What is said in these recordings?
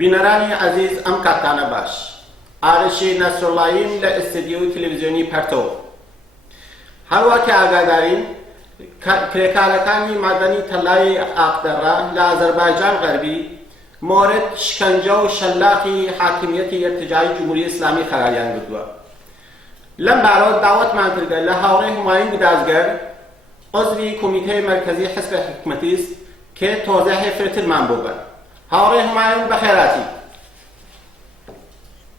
بینەرانی عەزیز ئەم کاتانە باش. ئارەشی نەسرڵڵایم لە ئستدیۆی تەلەڤیزیۆنی پەرتۆ. هەروەکە ئاگادارین کرێکارەکانی مادەنی تەلای ئاقدەڕا لە ئازەربایجان غەربی مۆرد شکنجە و شەلاقی حاکمیەتی ئێرتجاعی جمهوری ئیسلامی قەراریان کردووە. لەم بارەوە داوەتمان کردە لە هاوڕێی هومایون گودازگەر عضوی کۆمیتەی مەرکەزی حزب حکومەتیست کە تۆزیحی فرترمان بۆ بن. هاوڕێی هومایون بەخێراتی.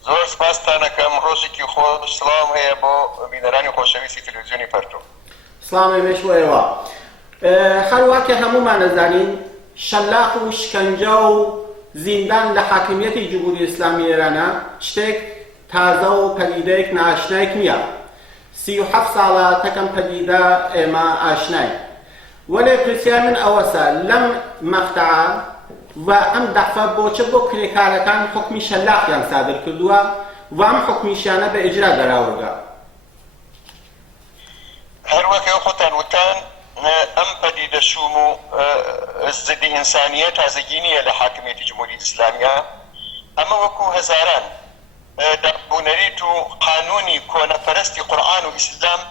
زۆر سپاستانەکەم، ڕۆژێکی خۆش. سڵام هەیە بۆ بینەرانی خۆشەویستی تەلەڤیزیۆنی پەرتۆ. سڵامێ شوێەوە. هەروەکە هەموومان دەزانین شەلاق و شکنجە و زیندان لە حاکمیەتی جمهوری ئیسلامی ئێرانە شتێک تازە و پەدیدەیەک ناشنایەک نییە. 37 ساڵە تەکەم پەدیدە ئێمە ئاشناین. وەلێ پرسیار من ئەوەسە لەم مەقتەعە و ئەم دەفە بۆچە بۆ کرێکارەکان حکمی شەلاقیان سادر کردووە و ئەم حکمیشیانە بە ئیجرا دەراوەگا. هەروەکە خۆتان وتان ئەم پەدیدە شوم و زدی ئینسانیە تازەگی نییە لە حاکمیەتی جمهوری ئیسلامیە. ئەمە وەکو هەزاران دابوونەریت و قانونی کۆنەپەرستی قورئان و ئیسلام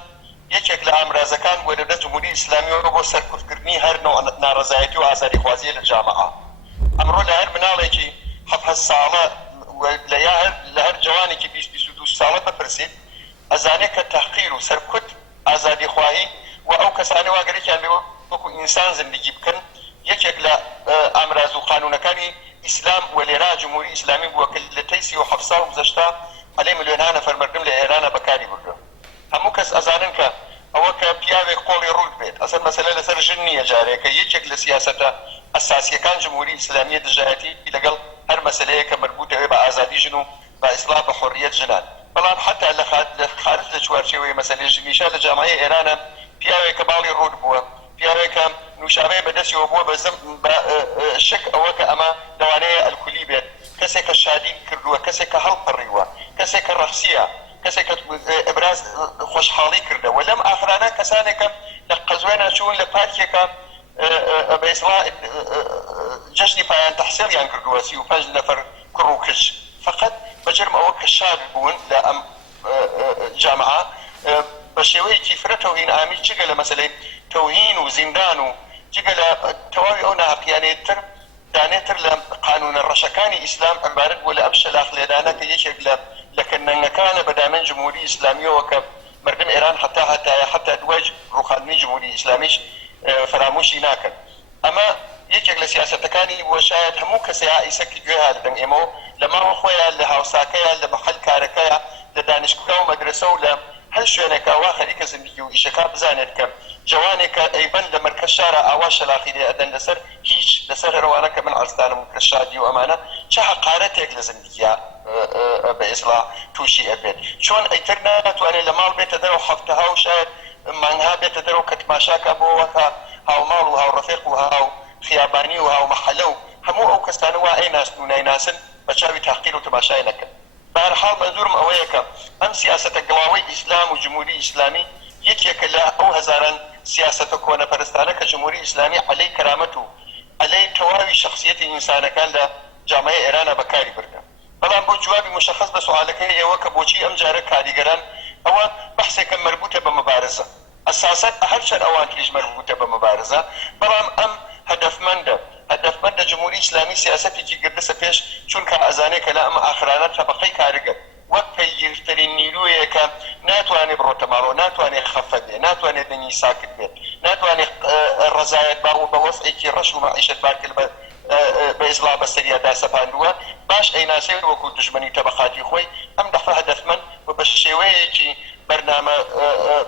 یەکێک لە ئامرازەکان بۆ دەولەت جمهوری ئیسلامیەوە بۆ سەرکوتکردنی هەر نوع ناڕەزایەتی و ئازادی خوازیە لە جامعە. ئەمڕۆ لە هەر مناڵێکی 7 ساڵە لە هەر جوانێکی 22 ساڵە بپرسید ئەزانێت کە تەحقیر و سەرکوت ئازادی خواهی و ئەو کەسانە واگەرێکیان بێ وەکو ئینسان زندگی بکەن یەکێک لە ئامراز و قانونەکانی ئیسلام و لێرا جمهوری ئیسلامی بووە کە لە تەی 37 ساڵ گوزەشتا عەلەی ملیۆنها نەفەر مردم لە ئێرانە بەکاری بردووە. هەموو کەس ئەزانن کە ئەوە کە پیاوێک قۆڵی ڕوود بێت ئەسەر مەسەلە لەسەر ژن نییە جارێکە یەکێک لە سیاسەتە ئەساسیەکان جمهوری ئیسلامیە دژایەتی لەگەڵ هەر مەسەلەیە کە مربوطەوێ بە ئازادی ژن و بە ئیسلاح بە حۆریەت ژنان. بەڵام حتا لە خارج لە چوارچێوەی مەسەلەی ژنیشە لە جامعەی ئێرانە پیاوێکە باڵی ڕوود بووە، پیاوێکە نوشابەیە بەدەستیەوە بووە بە شک ئەوە کە ئەمە لەوانەیە ئەلکولی بێت، کەسێکە شادی کردووە، کەسێکە هەڵپەڕیوە، کەسێکە ڕەخسیە، کەسێکە ئەبراز خۆشحاڵی کردەوە. لەم ئاخرانە کەسانێکە لە قەزوێ ناچوون لە پارکێکە بە ئیسڵاح جەژنی پایان تەحسیریان کردووە 35 نەفەر کوڕ و کچ فقط بەجرم ئەوە کە شاد بوون لە ئەم جامعە بە شێوەیەکی فرە تەوهین ئامی جگە لە مەسەلەی تەوهین و زیندان و جگە لە تەواوی ئەو ناحەقیانەتر دانێتر لە قانونە ڕەشەکانی ئیسلام عبارەت بوو لە ئەم شەلاق لێدانە کە یەکێک لە کەنەنگەکانە بەدامەن جمهوری ئیسلامیەوە کە مردم ئێران حتا دوای ڕووخاندنی جمهوری ئیسلامیش فراموشی ناکەن. ئەمە یەکێک لە سیاسەتەکانی بووە شاید هەموو کەسەیە ئیسەکی گوێ هاتدەنگ ئێمەوە لە ماوە خۆیان لە هاوساکەیان لە مەحەل کارەکەیە لە دانیشگا و مەدرسە و لە هەر شوێنێکە وا خەریکە زندگی و ئیشەکە بزانێت کە جوانێکە ئەیبەن لە مرکز شارە ئاوا شەلاقی لێ ئەدەن لەسەر هیچ لەسەر هەروانە کە من ئەستانم کە شادی و ئەمانە چه حەقارەتێک لە زندگیە بە ئیسڵاح تووشی ئەبێت. چۆن ئەیتر ناتوانێت لە ماڵ بێتە دەرەوە هەفتەها و شاید مانگها بێتە دەرەوە کە تماشاکە بۆ وەکە هاوماڵ و هاوڕەفیق و هاو خیابانی و هاو مەحەلە و هەموو ئەو کەسانە وا ئەیناسن و نایناسن بە چاوی تەحقیر و تەماشای نەکەن. بەهەرحاڵ مەنزورم ئەوەیە کە ئەم سیاسەتە گەڵاوەی ئیسلام و جمهوری ئیسلامی یەکێکە لە ئەو هەزاران سیاسەتە کۆنەپەرستانە کە جمهوری ئیسلامی عەلەی کەرامەت و عەلەی تەواوی شەخسیەتی ئینسانەکان لە جامعەی ئێرانە بەکاری بردە. بەڵام بۆ جوابی مشخص بە سوالەکەی ئێوە کە بۆچی ئەم جارە کاریگەران ئەوە بەحسێکە مربوطە بە مەبارزە ئەساساً هەرچەند ئەوان تریش مربوطە بە مەبارزە بەڵام ئەم هەدەفمەندە جمهوری ئیسلامی سیاسەتێکی گردسە پێش چونکە ئەزانێت کە لە ئەم ئاخرانە تەبەقەی کاریگەر وەک پەیگیرترین نیرویەکە ناتوانێت بڕۆتە ماڵەوە، ناتوانێت خەفە بێت، ناتوانێت دەنگی ساکت بێت، ناتوانێت ڕەزایەت با و بە وەسعێکی ڕەش و مەعیشەت بارکرد بە ئیسڵاح بەسەریەدا سەپاندووە باش ئەیناسێت وەکو دژمنی تەبەقاتی خۆی ئەم دەفە هەدەفمەند و بە شێوەیەکی بەرنامە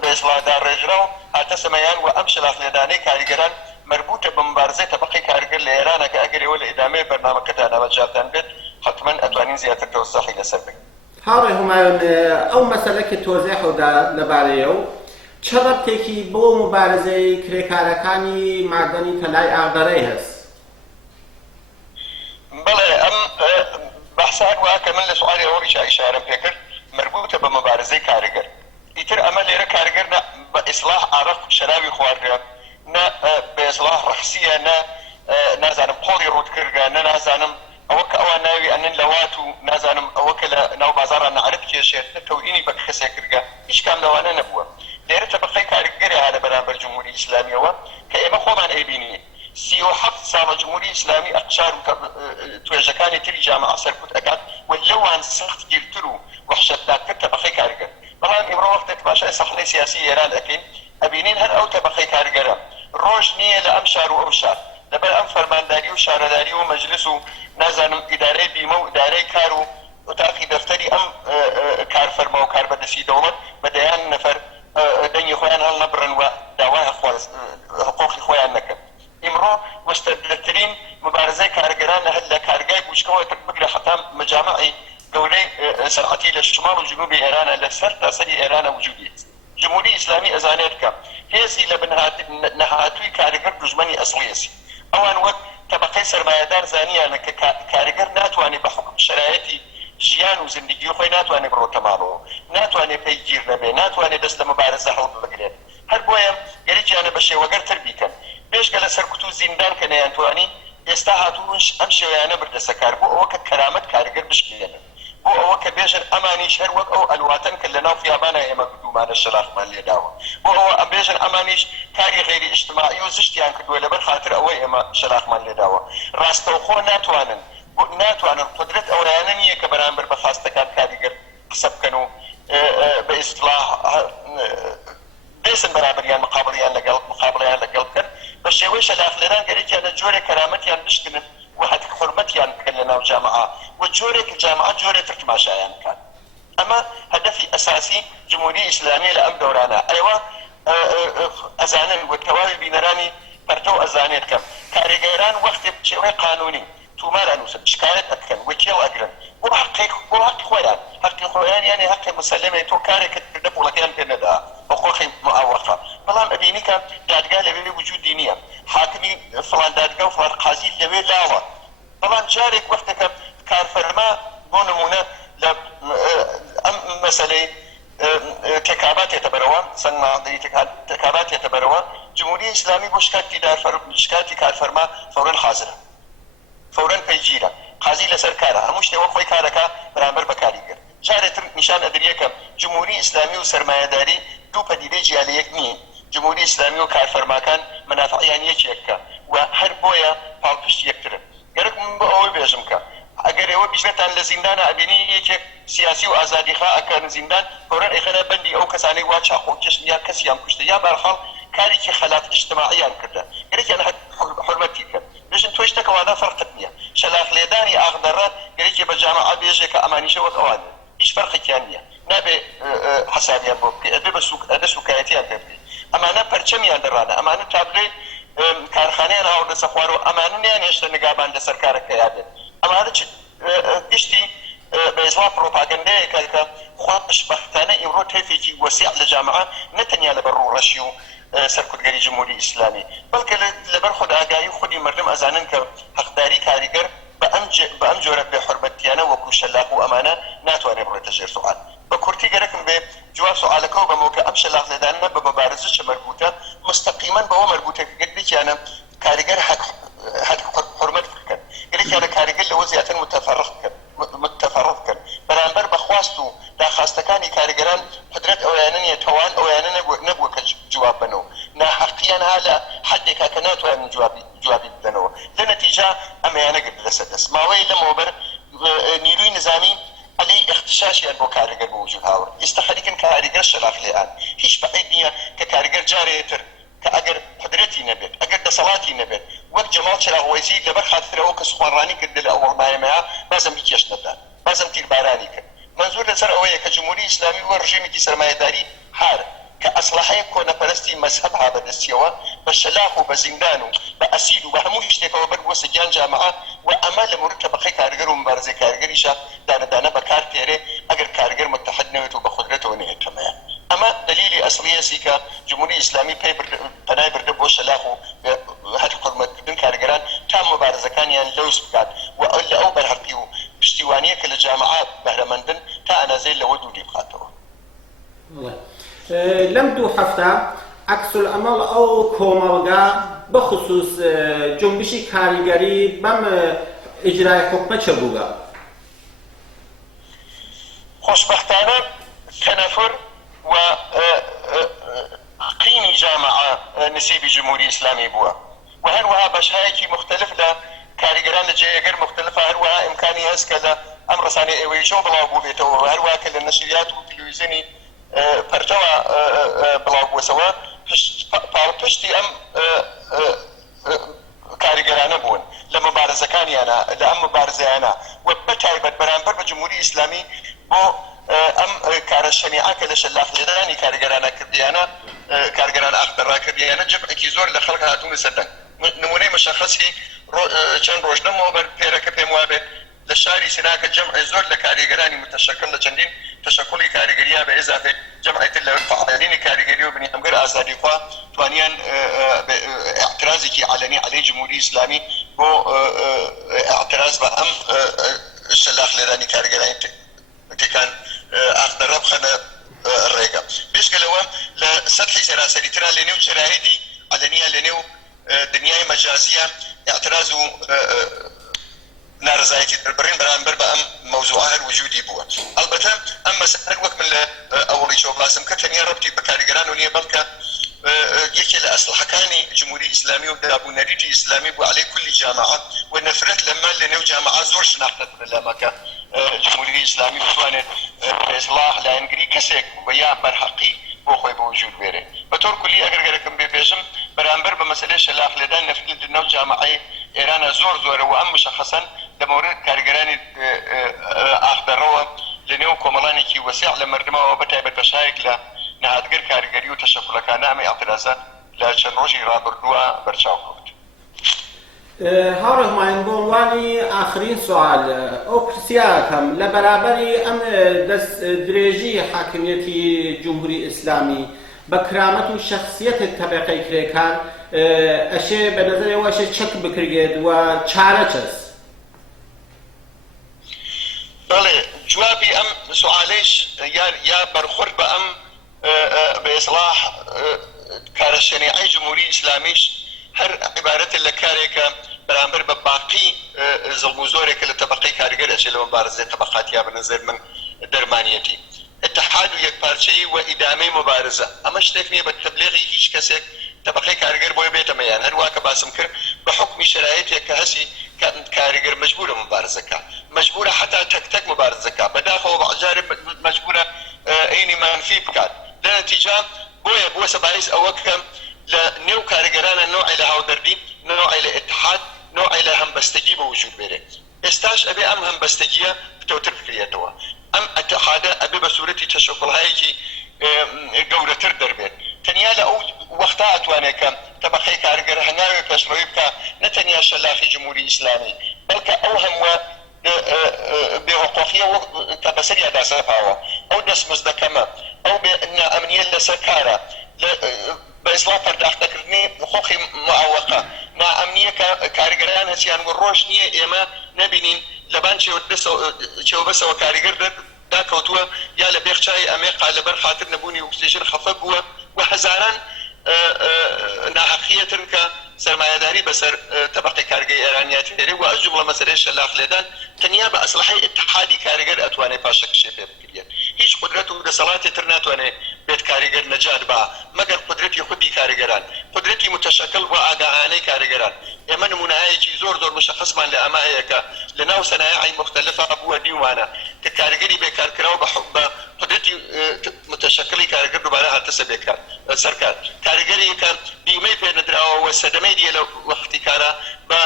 بە ئیسڵاحدا ڕێژراو هاتە سەمەیان و ئەم شەلاق لێدانەی کاریگەران مربوطە بە مبارزەی تەبەقەی کارگەر لە ئێرانە کە ئەگەر ئێوە لە ئیدامەی بەرنامەکەدا ناوەجاتان بێت حتمەن ئەتوانین زیاتر تەوسەحی لەسەر بکەین. هاوڕێ هومایون ئەو مەسەلە کە تۆزیحەوەدا لەبارەیە و چه ڕەبتێکی بۆ مبارزەی کرێکارەکانی مادەنی تەلای ئاغدەرەی هەست؟ بەڵێ ئەم بەحسا هەروە کە من لە سوالێ ئەوەیش ئیشارەم پێ کرد مربوطە بە مبارزەی کارگەر. ئیتر ئەمە لێرە کارگەر بە ئیسڵاح ئارەق شەراوی خواردە نە بە ئیسڵاح ڕەخسیە نە نازانم قۆڵی ڕوود کردگە نە نازانم ئەوە کە ئەوان ناوی کەسێک کرگە هیچ کام لەوانە نەبووە لێرە تەبەقەی کاریگەری هاتە بەرامبەر جمهوری ئیسلامیەوە کە ئێمە خۆمان ئەیبینی 37 ساڵە جمهوری ئیسلامی ئەقشار و توێژەکانی تری جامعە سەرکوت ئەکات و لەوان سەختگیرتر و وحشەتناکتر تەبەقەی کاریگەر بەڵام ئێمڕۆ وەختێک باشای سەحنەی سیاسی ئێران ئەکەین ئەبینین هەر ئەو تەبەقەی کارگەرە ڕۆژ نییە لە ئەم شار و ئەو شار لەبەر ئەم فەرمانداری و شارەداری و مەجلس و نازانم ئیدارەی بیمە و ئیدارەی کار و وتاقی دەفتەری ئەم کارفەرما و کاربەدەستی دەوڵەت بەدەیان نەفەر دەنگی خۆیان هەڵ نەبڕن و داوای حقوقی خۆیان نەکەن ئیمڕۆ مستەبدەترین مبارزەی کارگەران لە کارگای بوشکەوە بگرە حتا مجامعی گەورەی سەنعەتی لە شمال و جنوبی ئێرانە لە سەر تاسەری ئێرانە وجودی جمهوری ئیسلامی ئەزانێت کە هێزی لە نەهاتووی کارگەر دوژمنی ئەسڵیەسی ئەوان وەک تەبەقەی سەرمایەدار زانیانە کە کارگەر ناتوانێت بە حکم شرایەتی ژیان و زندگی خۆی ناتوانێت بڕۆتە ماڵەوە ناتوانێت پێی گیر نەبێ ناتوانێت دەست لە مبارزە هەڵ بگرێت هەر بۆیە گەرەکیانە بە شێوەگەرتر بیکەن پێشگە لە سەرکوت و زیندان کە نەیانتوانی ئێستا هاتوونش ئەم شێوەیانە بردەسەکار بۆ ئەوە کە کەرامەت کارگەر بشکێنن بۆ ئەوە کە بێژن ئەمانیش هەر وەک ئەو ئەلواتەن کە لە ناو خیابانە ئێمە دوومانە شەلاقمان لێداوە بۆ ئەوە ئەم بێژن ئەمانیش کاری غێری ئیجتماعی و زشتیان کردووە لەبەر خاتر ئەوەی ئێمە شەلاقمان لێداوە ڕاستەوخۆ ناتوانن قدرت ئەوەیانە نییە کە بەرامبەر بە خاستەکان کاریگەر قسە بکەن و بە ئیستلاح بێسن بەرامبەریان مقابڵیان لەگەڵ بکەن بە شێوەی شەلاقلێنان گەرەکیانە جۆرێک کەرامەتیان بشکنن و حتی حرمەتیان بکەن لە ناو جامعە و جۆرێک جامعە جۆرێتر تماشایان بکەن ئەمە هەدەفی ئەساسی جمهوری ئیسلامی لە ئەم دەورانە ئەوە ئەزانن و تەواوی بینەرانی پەرتەو ئەزانێت کە کارێگەران وەختێک شێوەی قانونی تومار ئەنووسن شکایەت ئەکەن وەکێڵ ئەگرن بۆ حەقی خۆیان حەقی خۆیان یعنی حەقی مسلمێ تۆ کارێکت کردە پوڵەکەیان پێ نەدا بە خۆخی معاوەقە بەڵام ئەبینی کە دادگا لەوێ وجودی نییە حاکمی فڵان دادگا و فڵان قازی لەوێ لاوە بەڵام جارێک وەختێکە کارفەرما بۆ نمونە لە ئەم مەسەلەی تێکاباتێتە بەرەوە سەنماڵی تێکاباتێتە بەرەوە جمهوری ئیسلامی بۆ شکاتی کارفەرما فەورەن حازرە فەورەن پەیگیرە قازی لەسەر کارە هەموو شتێوە خۆی کارەکە بەرامبەر بە کاریگەر جارێتر نیشان ئەدرێ کە جمهوری ئیسلامی و سەرمایەداری دوو پەدیدەی جیا لە یەک نییە جمهوری ئیسلامی و کارفەرماکان منافعیان یەکێکە و هەر بۆیە پاڵپشت یەکترن گەرەک من بۆ ئەوەی بێژم کە ئەگەر ئێوە بیژێتان لە زیندانە ئەبینی یەکێک سیاسی و ئازادیخوا ئەکەن زیندان فەورەن ئەیخەنە بەندی ئەو کەسانەی وا چاقۆکێشن یا کەسیان کوشتە یا بەرحاڵ کارێکی خەلات اجتماعیان کردە گەرەکیان حرمەتی کرد بێژن تۆی شتێکەوانە فەرقت نییە شەلاق لێدانی ئاغدەڕە گەرەکی بە جامعە بێژێ کە ئەمانیشە وەک ئەوانە هیچ فەرقێکیان نییە نابێ حسابیان بۆ بکەی ئەبێ سوکایەتیان پێ بکەی ئەمانە پەرچەمیان دەڕانە ئەمانە تابلێ کارخانەیان هاوردەسە خوار و ئەمانە نیان هێشتا نگابان لەسەر کارەکەیان بێت ئەمانە گشتی بە ئیسڵام پرۆپاگەندەیەکە کە خوا پشبەختانە ئیمڕۆ تێفێکی وەسیع لە جامعە نەتەنیا لەبەر ڕوڕەشی و سەرکوتگەری جمهوری ئیسلامی بەڵکە لەبەر خودئاگایی خودی مردم ئەزانن کە حەقداری کاریگەر بە ئەم جۆرە بێحورمەتیانە وەکو شەلاق و ئەمانە ناتوانێت بڕێتە ژێر سوعال بە کورتی گەرەکم بێ جواب سوعالەکەەوە بەمەوە کە ئەم شەلاق لێدانە بە مەبارزە چە مەربوتە مستەقیمەن بەوە مەربوتە کە گەرێکیانە کاریگەر حرمەت بکەن گەرێکیانە کاریگەر لەوە زیاتر متفەرق بکەن بەرامبەر بە خواست و داخواستەکانی کاریگەران قدرەت ئەویانە نیە تەوان ئەویانە نەبووە کە جواب بنەوە ناحەقیان ها لە حدێکا کە ناتوانن جوابی بدەنەوە لە نەتیجە ئەمەیانە گرت لەسەر دەست ماوەی لەمەوەبەر نیروی نظامی ئەلەی اختشاشیان بۆ کارگەر بوجود هاوڕ ئێستاخەریکن کاریگەر شەلاق لێئان هیچ بەعید نییە کە کارگەر جارێتر کە ئەگەر قدرەتی نەبێت ئەگەر دەسەڵاتی نەبێت وەک جەماڵ چراغوەیزی لەبەر خاترەوە کە سوخوانڕانی کرد لە ئەوڵمایەمەیە بازم بکێشنەدان بازم تیربارانی کرد منزور لەسەر ئەوەیە کە جمهوری ئیسلامی وە ڕژیمێکی سەرمایەداری هار کە ئەسلحەیە کۆنەپەرستی مەذهب ها بەدەستیەوە بە شەلاق و بە زیندان و بە ئەسید و بە هەموو شتێکەوە بەربووە سەگیان جامعە و ئەمە لە مورد تەبەقەی کارگەر و مبارزەی کارگەریشە دانەدانە بەکار تێرێ ئەگەر کارگەر متحد نەوێت و بە قدرەتەوە نەهێتەمەیە ئەمە دلیلی ئەسڵیەسی کە جمهوری ئیسلامی پەنای بردە بۆ شەلاق و هەر حرمەتکردن کارگەران تا مبارزەکانیان لەوز بکات و لە ئەو بەرهەقی و پشتیوانیە کە لە جامعە بەهرەمەندن تا ئەنازەی لەوە دوودی بخاتەوە لەم دوو هەفتە عەکسولعەمەڵ ئەو کۆمەڵگە بەخصوص جنبشی کاریگەری بەم ئیجرای حکومە چە بووە؟ خۆشبەختانە كنفر وقيني جامعة نسيبي جمهوري إسلامي بوا وهروها بشهايكي مختلف له كاريجران لجي غير مختلفة هروها إمكاني هسكلا أمر ثاني إيويشو بلاو بوبيتو وهروها كل النشريات والتلفزيوني برتوا بلاو بوسوا بارتشتي أم كاريجرانا بون لمبارزة كاني أنا لأم مبارزة أنا وبتايبت برانبر بجمهوري إسلامي بو أم كارشنيعة كلش الأخلداني كاريجرانا كرديانا كاريجرانا أخضر كرديانا جمع كيزور لخلق هاتون صدق نموني مشخصي چند روشنمو بر بيرك بموابد للشاري سناك جمع زور لكاريجراني متشكل لچندين تشكلي كاريجريا بإضافة جمعية الفعالين كاريجريو بني همجر آزادي خوا توانيان اعتراضي كي علني عليه جمهوري إسلامي بو اعتراض بأم الشلاخ لراني كاريجراني كان أخذ الرب خنا الريقة بيش قالوا لسطحي سراسري ترى لنيو شراهدي علنية لنيو دنياي مجازية اعتراضوا نارزايتي بربرين برانبر بأم موضوعها الوجودي بوا البته أما سأل وقت من أولي شو بلاسم كتنيا ربطي بكاريجران ونيا بلكا يكي لأصلح كاني جمهوري إسلامي ودابو نريدي إسلامي وعليه كل جامعة ونفرت لما لنو جامعة زور شناحتت من لامكا جمهوري إسلامي بتوانت إصلاح لأنجري كسيك ويا برحقي بوخوي بوجود بيري بطور كلي أقرقركم ببيجم برانبر بمسألة شلاخ لدان نفرد لنو جامعي إيران زور وأم مشخصا لمورد كارجراني أخضروا لنيو كومالاني كي وسع لمردما وبتايبت بشايك لا نهادقر كارجريو تشكل كان عمي اعتراضات لكن روجي رابردوا برشاوكوت هاره ماين بونواني آخرين سؤال أوكسياكم لبرابري أم دس دريجي حاكميتي جمهوري إسلامي بكرامة شخصية الطبقة كريكان أشي بنظري واشي تشك بكريد وشارتس بله جوابي أم سؤاليش يا برخورد بأم بإصلاح كارشنيعي جمهوري إسلاميش هر عبارة اللي كاريكا برامبر بباقي ظلموزورك اللي طبقي كاريجر أشي لمبارزة طبقات يا بنظر من درمانيتي اتحاد ويك بارشي وإدامي مبارزة أما اشتكني بالتبليغي هيش كسك طبقي كاريجر بوي بيتا ميان هر واقع باسم كر بحكم شرائط يكهسي كاريجر مجبورة مبارزة مجبورة حتى تك مبارزة بداخل وبعجارب مجبورة ايني منفي بكات لنتيجة بويا سبايس اوكم لنيو كاريجرانا نوعي لهاودردي نوعي لاتحاد نوعي لهم بستجيب وجود بيري استاش ابي ام هم بستجيه بتوتر فكريتوا ام اتحاد ابي بصورتي تشكل هايكي قولة تردر بيت تنيالا او وقتها اتوانيكا تبقي كاريجر هناوي بشرويبكا نتنيا شلاخي جمهوري اسلامي بلك اوهم و بحقوقية كبسرية داسفاوة أو دس مزدكمة أو بأن أمنية لسكارة بإصلاح فرد أختكرني حقوقي معوقة نا أمنية كاريجران هسيان والروشنية إما نبينين لبان شو بس وكاريجر دا كوتوا يا لبيخ شاي أميقا لبر خاطر نبوني وكسيجن خفق وحزاران ناحقية تركا سرمایه‌داری بسر طبقه کارگری ایرانیات هری و از جمله مسئله شلاخ لیدن تنیا به اصلاحی اتحادی کارگر اتوانه پاشک شبه بکریت هیچ قدرت و رسالات ترناتوانه بیت کارگر نجات با مگر قدرتی خودی کارگران قدرتی متشکل و آگاهانه کارگران اما نمونه‌ای چی زور مشخص من لامایک لناو صنایع مختلفه ابو دیوانه کارگری به کارکراو به قدرتی متشکلی کارگر دوباره هاتسبیکار سرکار کارگری که بیمه په ندراو و صدمه دی له وقتی کارا با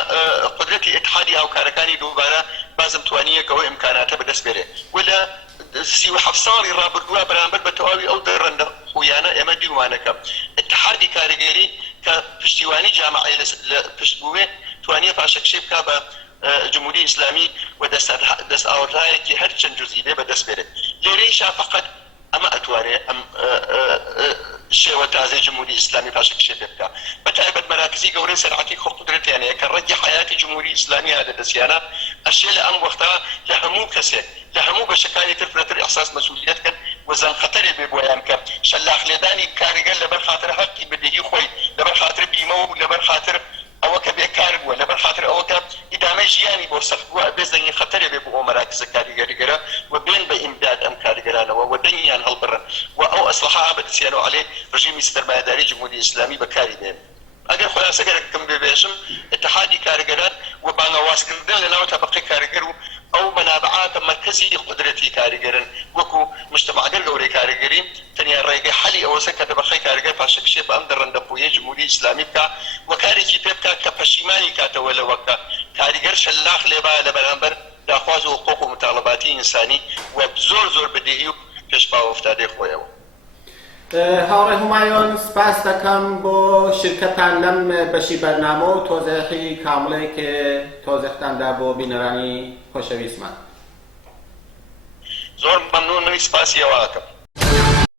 قدرتي اتحادي او كاركاني دوباره لازم توانيه كو امكاناته بدس بره ولا سي حفصالي رابط برامبر بتواوي او درند خويانا اما ديوانك اتحادي كارجري كفشتيواني جامعي لفشبوه توانيه فاشك شبكه با جمهوري اسلامي ودس اوراي كي هر چند جزئيه بدس بره لريشا فقط اما اتواني ام شيوة تازي جمهوري إسلامي فاشك شبكة بتعبد مراكزي قوري سرعتي خو قدرتي يعني كرجي حياتي جمهوري إسلامي هذا دسيانا الشيء اللي أم وقتها لهمو كسي لهمو بشكاية تفرتر إحساس مسؤوليتك وزن خطري ببويانك شلاخ لداني كاريقل لبر خاطر حقي بدهي خوي لبر خاطر بيمو لبر خاطر أوكا بيكارب ولبر خاطر أوكا إدامة جياني بوصفقوا بزن خطري ببو مراكز كاريقل وبين بإمداد أم كاريقلان ودنيا هالبر سرمایه‌داری جمهوری ئیسلامی بەکاری دێن ئەگەر خلاصەگەرەکەم بێبێژم اتحادی کارگەران و بانەوازکردن لە ناو تەبەقەی کارگەر و ئەو مەنابعاتە مرکزی قدرەتی کارگەرن وەکو مجتەمەعگەر گەورەی کارگەری تەنیا ڕێگەی حەلی ئەوەسە کە تەبەقەی کارگەر پاشەکشێ بە ئەم دەڕەندەپۆیە جمهوری ئیسلامی بکە و کارێکی پێ بکات کە پەشیمانی کاتەوە لەوەکە کاریگەر شەلاق لێبا لە بەرامبەر داخواز و حقوق و مطالباتی ئینسانی و زۆر بەدیهی و پێشپا ئەفتادەی خۆیەوە. هاوڕێ هومایۆن سپاس دەکەم بۆ شرکەتان لەم بەشی بەرنامە و تۆزێحی کامڵەی کە تۆزێحتاندا بۆ بینەرانی خۆشەویستمان. زۆر مەمنون، سپاسی ئەوە ئەکەم.